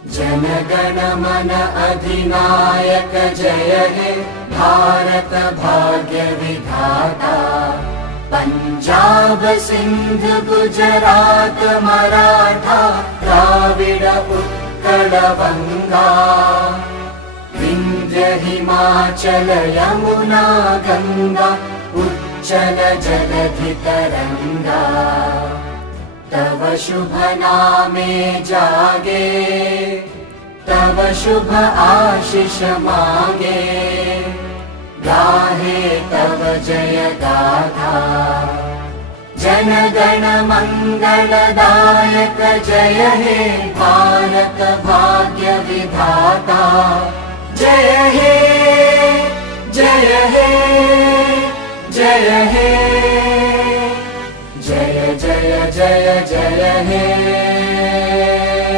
जनगण मन अधिनायक जय हे भारत भाग्य विधाता। पंजाब सिंध गुजरात मराठा द्राविड उत्कल बंगा। विंध्य हिमाचल यमुना गंगा उच्चल जलधि तरंगा। तव शुभ नामे जागे तव शुभ आशीष मांगे। गाहे तव जय गाथा जन गण मंगलदायक जय हे भारत भाग्य विधाता।